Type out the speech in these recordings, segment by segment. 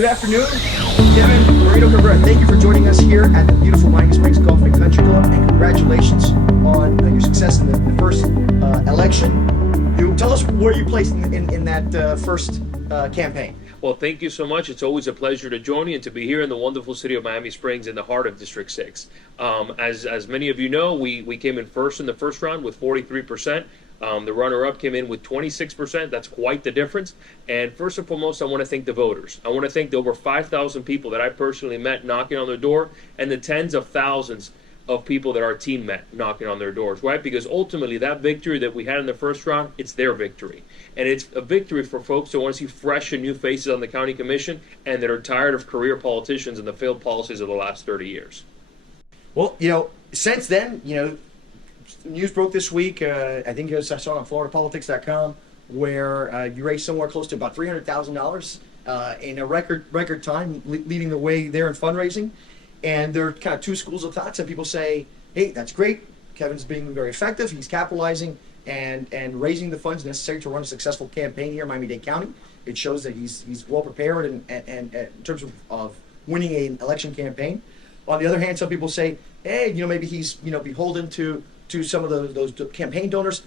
Good afternoon, Kevin Marino Cabrera. Thank you for joining us here at the beautiful Miami Springs Golf and Country Club, and congratulations on your success in the first election. You tell us where you placed in that first campaign. Well, thank you so much. It's always a pleasure to join you and to be here in the wonderful city of Miami Springs in the heart of District 6. As many of you know, we came in first in the first round with 43%. The runner-up came in with 26%. That's quite the difference. And first and foremost, I want to thank the voters. I want to thank the over 5,000 people that I personally met knocking on their door, and the tens of thousands of people that our team met knocking on their doors, right? Because ultimately that victory that we had in the first round, it's their victory. And it's a victory for folks that want to see fresh and new faces on the county commission and that are tired of career politicians and the failed policies of the last 30 years. Well, since then, news broke this week, I think I saw on FloridaPolitics.com, where you raised somewhere close to about $300,000 in a record time, leading the way there in fundraising. And there are kind of two schools of thought. Some people say, hey, that's great. Kevin's being very effective. He's capitalizing and raising the funds necessary to run a successful campaign here in Miami-Dade County. It shows that he's well prepared and in terms of winning an election campaign. On the other hand, some people say, hey, maybe he's beholden to some of those campaign donors.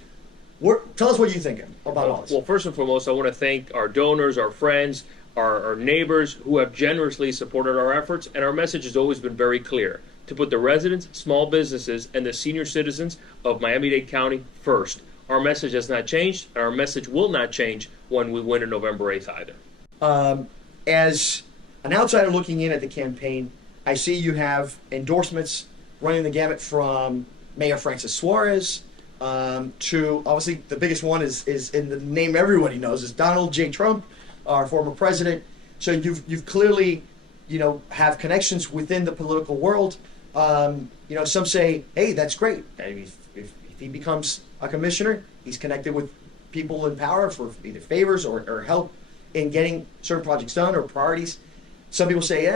Tell us what you think about all this. Well, first and foremost, I want to thank our donors, our friends, our neighbors who have generously supported our efforts, and our message has always been very clear: to put the residents, small businesses, and the senior citizens of Miami-Dade County first. Our message has not changed, and our message will not change when we win on November 8th either. As an outsider looking in at the campaign, I see you have endorsements running the gamut from Mayor Francis Suarez to, obviously, the biggest one is in the name everybody knows, is Donald J. Trump, our former president. So you've clearly, have connections within the political world. Some say, hey, that's great. If he becomes a commissioner, he's connected with people in power for either favors or help in getting certain projects done or priorities. Some people say,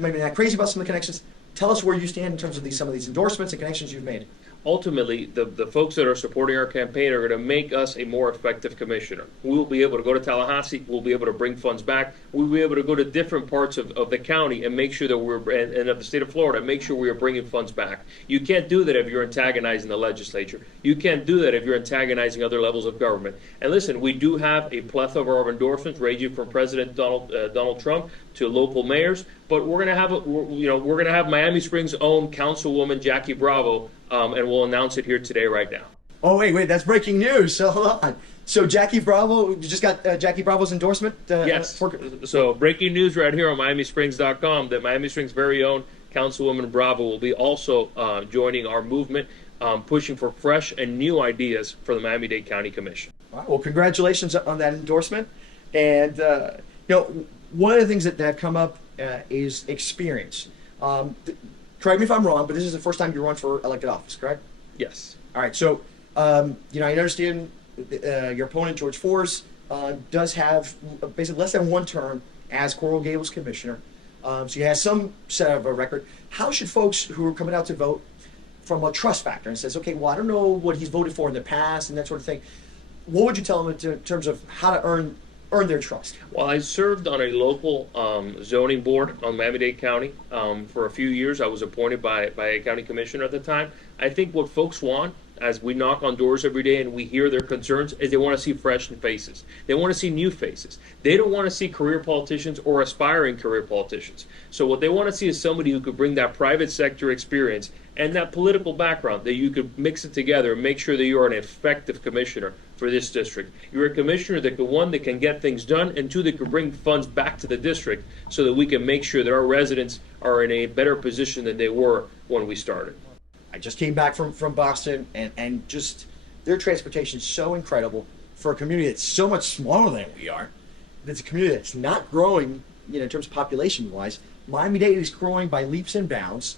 maybe not crazy about some of the connections. Tell us where you stand in terms of some of these endorsements and connections you've made. Ultimately, the folks that are supporting our campaign are going to make us a more effective commissioner. We will be able to go to Tallahassee. We'll be able to bring funds back. We'll be able to go to different parts of the county and make sure that and of the state of Florida, make sure we are bringing funds back. You can't do that if you're antagonizing the legislature. You can't do that if you're antagonizing other levels of government. And listen, we do have a plethora of endorsements ranging from President Donald Trump to local mayors, but we're going to have Miami Springs' own Councilwoman Jackie Bravo. And we'll announce it here today, right now. Oh, wait, that's breaking news. So hold on. So Jackie Bravo, you just got Jackie Bravo's endorsement? Yes. So breaking news right here on MiamiSprings.com that Miami Springs' very own Councilwoman Bravo will be also joining our movement, pushing for fresh and new ideas for the Miami-Dade County Commission. All right, well, congratulations on that endorsement. And, one of the things that have come up is experience. Correct me if I'm wrong, but this is the first time you run for elected office, correct? Yes. All right. So, I understand your opponent, George Force, does have basically less than one term as Coral Gables commissioner. So he has some set of a record. How should folks who are coming out to vote from a trust factor and says, okay, well, I don't know what he's voted for in the past and that sort of thing. What would you tell them in terms of how to earn their trust? Well, I served on a local zoning board on Miami-Dade County for a few years. I was appointed by a county commissioner at the time. I think what folks want, as we knock on doors every day and we hear their concerns, is they want to see fresh faces. They want to see new faces. They don't want to see career politicians or aspiring career politicians. So what they want to see is somebody who could bring that private sector experience and that political background, that you could mix it together and make sure that you are an effective commissioner for this district. You're a commissioner that can get things done, and two, that can bring funds back to the district so that we can make sure that our residents are in a better position than they were when we started. I just came back from Boston, and just their transportation is so incredible for a community that's so much smaller than we are. It's a community that's not growing, in terms of population-wise. Miami-Dade is growing by leaps and bounds,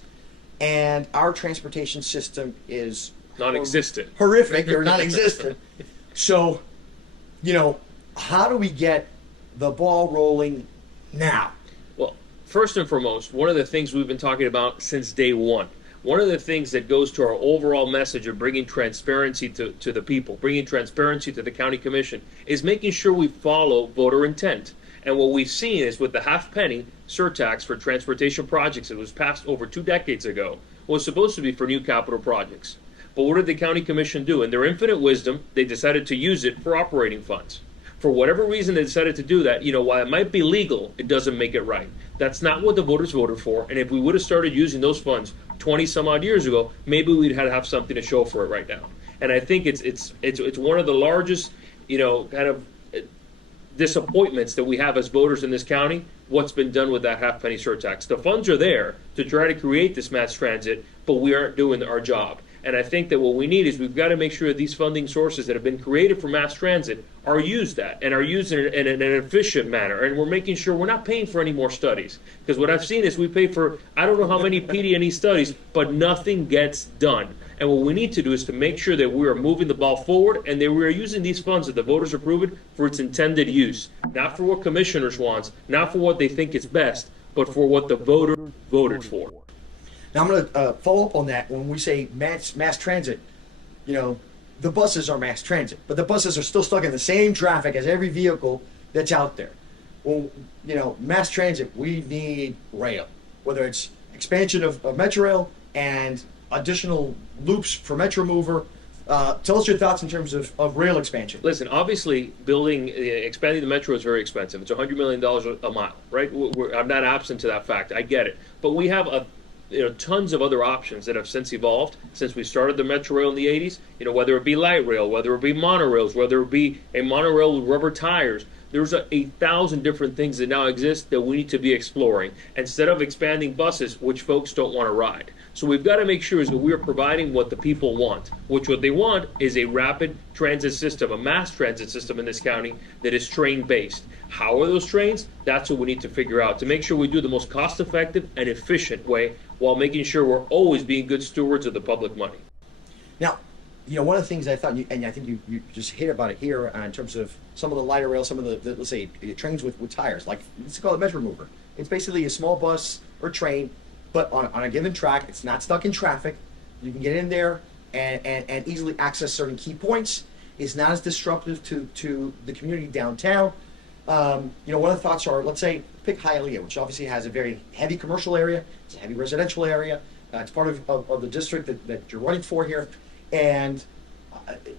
and our transportation system is non-existent, horrific, or non-existent. So, how do we get the ball rolling now? Well, first and foremost, one of the things we've been talking about since day one, one of the things that goes to our overall message of bringing transparency to the people, bringing transparency to the county commission, is making sure we follow voter intent. And what we've seen is with the half penny surtax for transportation projects that was passed over 2 decades ago, was supposed to be for new capital projects. But what did the county commission do? In their infinite wisdom, they decided to use it for operating funds. For whatever reason they decided to do that, while it might be legal, it doesn't make it right. That's not what the voters voted for. And if we would have started using those funds 20 some odd years ago, maybe we'd have something to show for it right now. And I think it's one of the largest, kind of disappointments that we have as voters in this county, what's been done with that half penny surtax. The funds are there to try to create this mass transit, but we aren't doing our job. And I think that what we need is we've got to make sure that these funding sources that have been created for mass transit are used in an efficient manner. And we're making sure we're not paying for any more studies. Because what I've seen is we pay for, I don't know how many PD&E studies, but nothing gets done. And what we need to do is to make sure that we are moving the ball forward and that we are using these funds that the voters approved for its intended use. Not for what commissioners want, not for what they think is best, but for what the voter voted for. Now I'm going to follow up on that. When we say mass transit, the buses are mass transit, but the buses are still stuck in the same traffic as every vehicle that's out there. Well, mass transit, we need rail, whether it's expansion of Metro Rail and additional loops for Metro Mover. Tell us your thoughts in terms of rail expansion. Listen, obviously, expanding the Metro is very expensive. It's $100 million a mile, right? I'm not absent to that fact. I get it. But we have tons of other options that have since evolved since we started the Metro Rail in the 80s. Whether it be light rail, whether it be monorails, whether it be a monorail with rubber tires. There's 1,000 different things that now exist that we need to be exploring instead of expanding buses, which folks don't want to ride. So we've got to make sure is that we are providing what the people want, which what they want is a rapid transit system, a mass transit system in this county that is train-based. How are those trains? That's what we need to figure out to make sure we do the most cost-effective and efficient way while making sure we're always being good stewards of the public money. Now, one of the things I thought, and I think you just hit about it here in terms of some of the lighter rail, some of the let's say, trains with tires, like let's call it Metro Mover. It's basically a small bus or train, but on a given track, it's not stuck in traffic. You can get in there and easily access certain key points. It's not as disruptive to the community downtown. One of the thoughts are, let's say, pick Hialeah, which obviously has a very heavy commercial area. It's a heavy residential area. It's part of the district that you're running for here. And,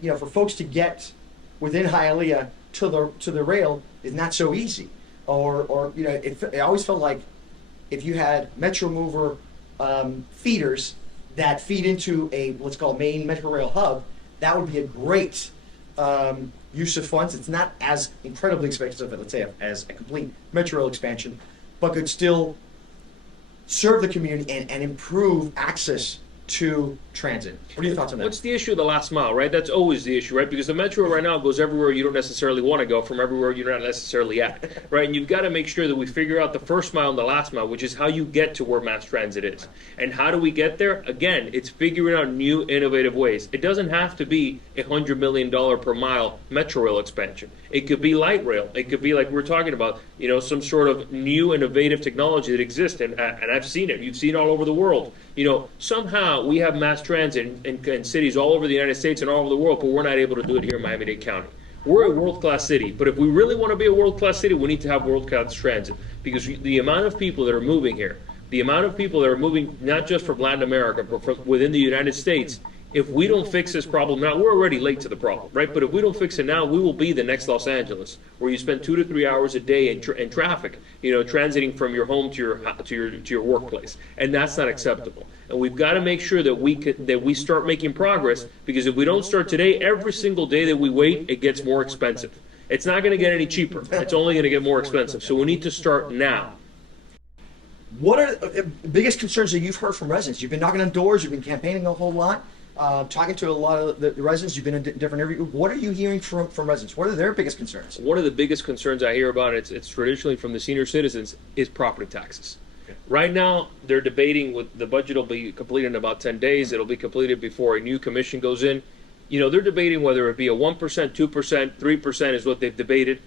for folks to get within Hialeah to the rail is not so easy. It always felt like if you had Metro Mover feeders that feed into a, let's call it, main Metro Rail hub, that would be a great use of funds. It's not as incredibly expensive, let's say, as a complete Metro Rail expansion, but could still serve the community and improve access to transit. What are your thoughts on that? What's the issue of the last mile, right? That's always the issue, right? Because the Metro right now goes everywhere you don't necessarily want to go from everywhere you're not necessarily at, right? And you've got to make sure that we figure out the first mile and the last mile, which is how you get to where mass transit is. And how do we get there? Again, it's figuring out new, innovative ways. It doesn't have to be $100 million per mile Metro Rail expansion. It could be light rail. It could be, like we're talking about, some sort of new, innovative technology that exists. And I've seen it. You've seen it all over the world. Somehow we have mass transit in cities all over the United States and all over the world, but we're not able to do it here in Miami-Dade County. We're a world-class city, but if we really want to be a world-class city, we need to have world-class transit, because the amount of people that are moving here, the amount of people that are moving not just from Latin America, but from within the United States, if we don't fix this problem now, we're already late to the problem, right? But if we don't fix it now, we will be the next Los Angeles, where you spend 2 to 3 hours a day in traffic, transiting from your home to your workplace, and that's not acceptable. And we've got to make sure that we start making progress, because if we don't start today, every single day that we wait, it gets more expensive. It's not going to get any cheaper. It's only going to get more expensive. So we need to start now. What are the biggest concerns that you've heard from residents? You've been knocking on doors. You've been campaigning a whole lot. Talking to a lot of the residents, you've been in different interviews. What are you hearing from residents? What are their biggest concerns? One of the biggest concerns I hear about, it's traditionally from the senior citizens, is property taxes. Okay. Right now, they're debating the budget will be completed in about 10 days. It'll be completed before a new commission goes in. They're debating whether it be a 1%, 2%, 3% is what they've debated,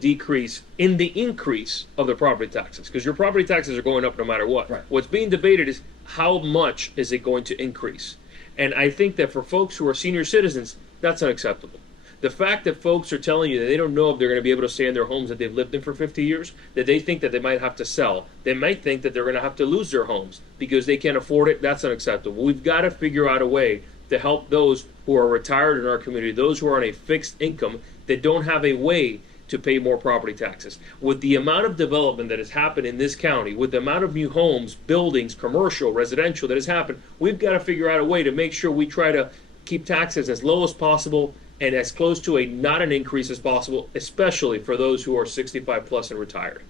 decrease in the increase of the property taxes. Because your property taxes are going up no matter what. Right. What's being debated is how much is it going to increase. And I think that for folks who are senior citizens, that's unacceptable. The fact that folks are telling you that they don't know if they're going to be able to stay in their homes that they've lived in for 50 years, that they think that they might have to sell, they might think that they're going to have to lose their homes because they can't afford it, that's unacceptable. We've got to figure out a way to help those who are retired in our community, those who are on a fixed income that don't have a way to pay more property taxes. With the amount of development that has happened in this county, with the amount of new homes, buildings, commercial, residential that has happened, we've got to figure out a way to make sure we try to keep taxes as low as possible and as close to a not an increase as possible, especially for those who are 65 plus and retired.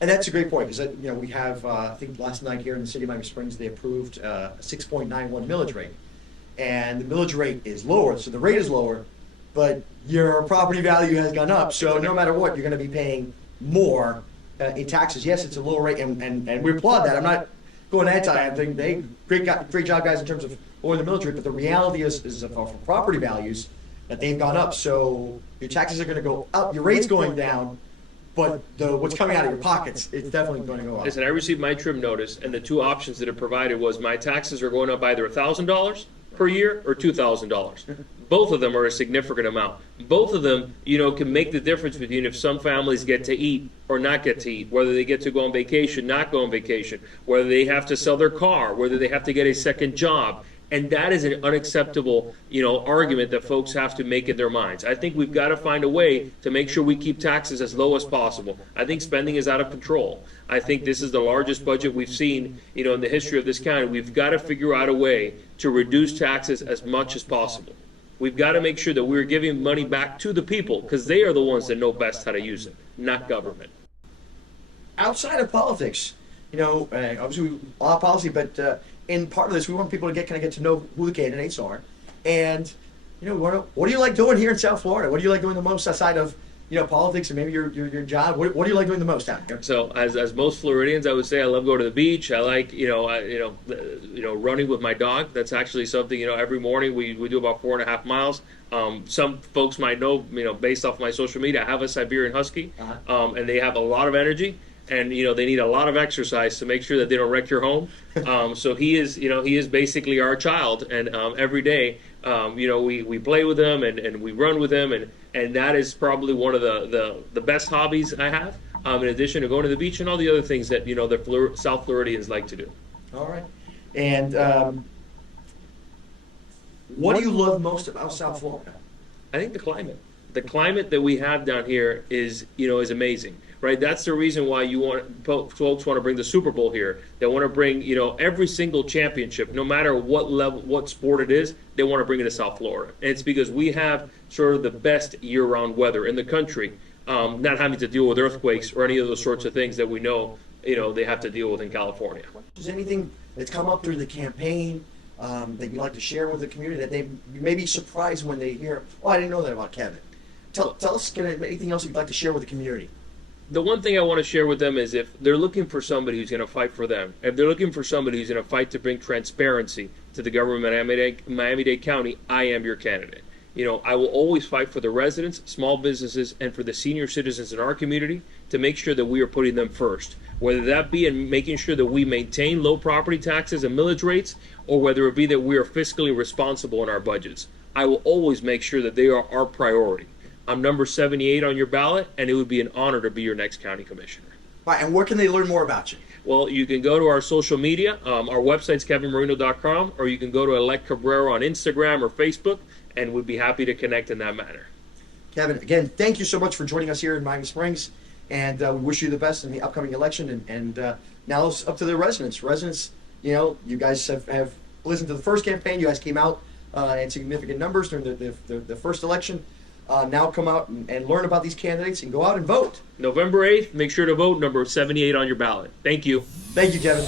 And that's a great point, because we have, I think last night here in the city of Miami Springs, they approved a 6.91 millage rate. And the millage rate is lower, so the rate is lower, but your property value has gone up. So no matter what, you're going to be paying more in taxes. Yes, it's a lower rate, and we applaud that. I'm not going anti. I think they great job, guys, in terms of lowering the millage rate. But the reality is for property values that they've gone up. So your taxes are going to go up, your rate's going down, but what's coming out of your pockets, it's definitely going to go up. Listen, I received my trim notice, and the two options that it provided was my taxes are going up either $1,000 per year or $2,000. Both of them are a significant amount. Both of them, can make the difference between if some families get to eat or not get to eat, whether they get to go on vacation, not go on vacation, whether they have to sell their car, whether they have to get a second job. And that is an unacceptable, argument that folks have to make in their minds. I think we've got to find a way to make sure we keep taxes as low as possible. I think spending is out of control. I think this is the largest budget we've seen, in the history of this county. We've got to figure out a way to reduce taxes as much as possible. We've got to make sure that we're giving money back to the people, because they are the ones that know best how to use it, not government. Outside of politics, obviously a lot of policy, but in part of this, we want people to get to know who the candidates are, and what do you like doing here in South Florida? What do you like doing the most outside of politics and maybe your job? What do you like doing the most out here? So as most Floridians, I would say I love going to the beach. I like running with my dog. That's actually something every morning we do about 4.5 miles. Some folks might know based off my social media, I have a Siberian Husky, and they have a lot of energy. And they need a lot of exercise to make sure that they don't wreck your home. So he is basically our child, and every day we play with him and we run with him, and that is probably one of the best hobbies I have. In addition to going to the beach and all the other things that the South Floridians like to do. All right, and what do you love most about South Florida? I think the climate. The climate that we have down here is amazing. Right, that's the reason why folks want to bring the Super Bowl here. They want to bring every single championship, no matter what level, what sport it is. They want to bring it to South Florida, and it's because we have sort of the best year-round weather in the country, not having to deal with earthquakes or any of those sorts of things that we know they have to deal with in California. Is there anything that's come up through the campaign that you'd like to share with the community that they may be surprised when they hear? Oh, I didn't know that about Kevin. Tell us anything else you'd like to share with the community. The one thing I want to share with them is if they're looking for somebody who's going to fight for them, if they're looking for somebody who's going to fight to bring transparency to the government of Miami-Dade County, I am your candidate. I will always fight for the residents, small businesses, and for the senior citizens in our community to make sure that we are putting them first. Whether that be in making sure that we maintain low property taxes and millage rates, or whether it be that we are fiscally responsible in our budgets. I will always make sure that they are our priority. I'm number 78 on your ballot, and it would be an honor to be your next county commissioner. All right, and where can they learn more about you? Well, you can go to our social media. Our website's kevinmarino.com, or you can go to Elect Cabrera on Instagram or Facebook, and we'd be happy to connect in that manner. Kevin, again, thank you so much for joining us here in Miami Springs, and we wish you the best in the upcoming election. And now it's up to the residents. Residents, you guys have listened to the first campaign. You guys came out in significant numbers during the first election. Now come out and learn about these candidates and go out and vote. November 8th, make sure to vote number 78 on your ballot. Thank you. Thank you, Kevin.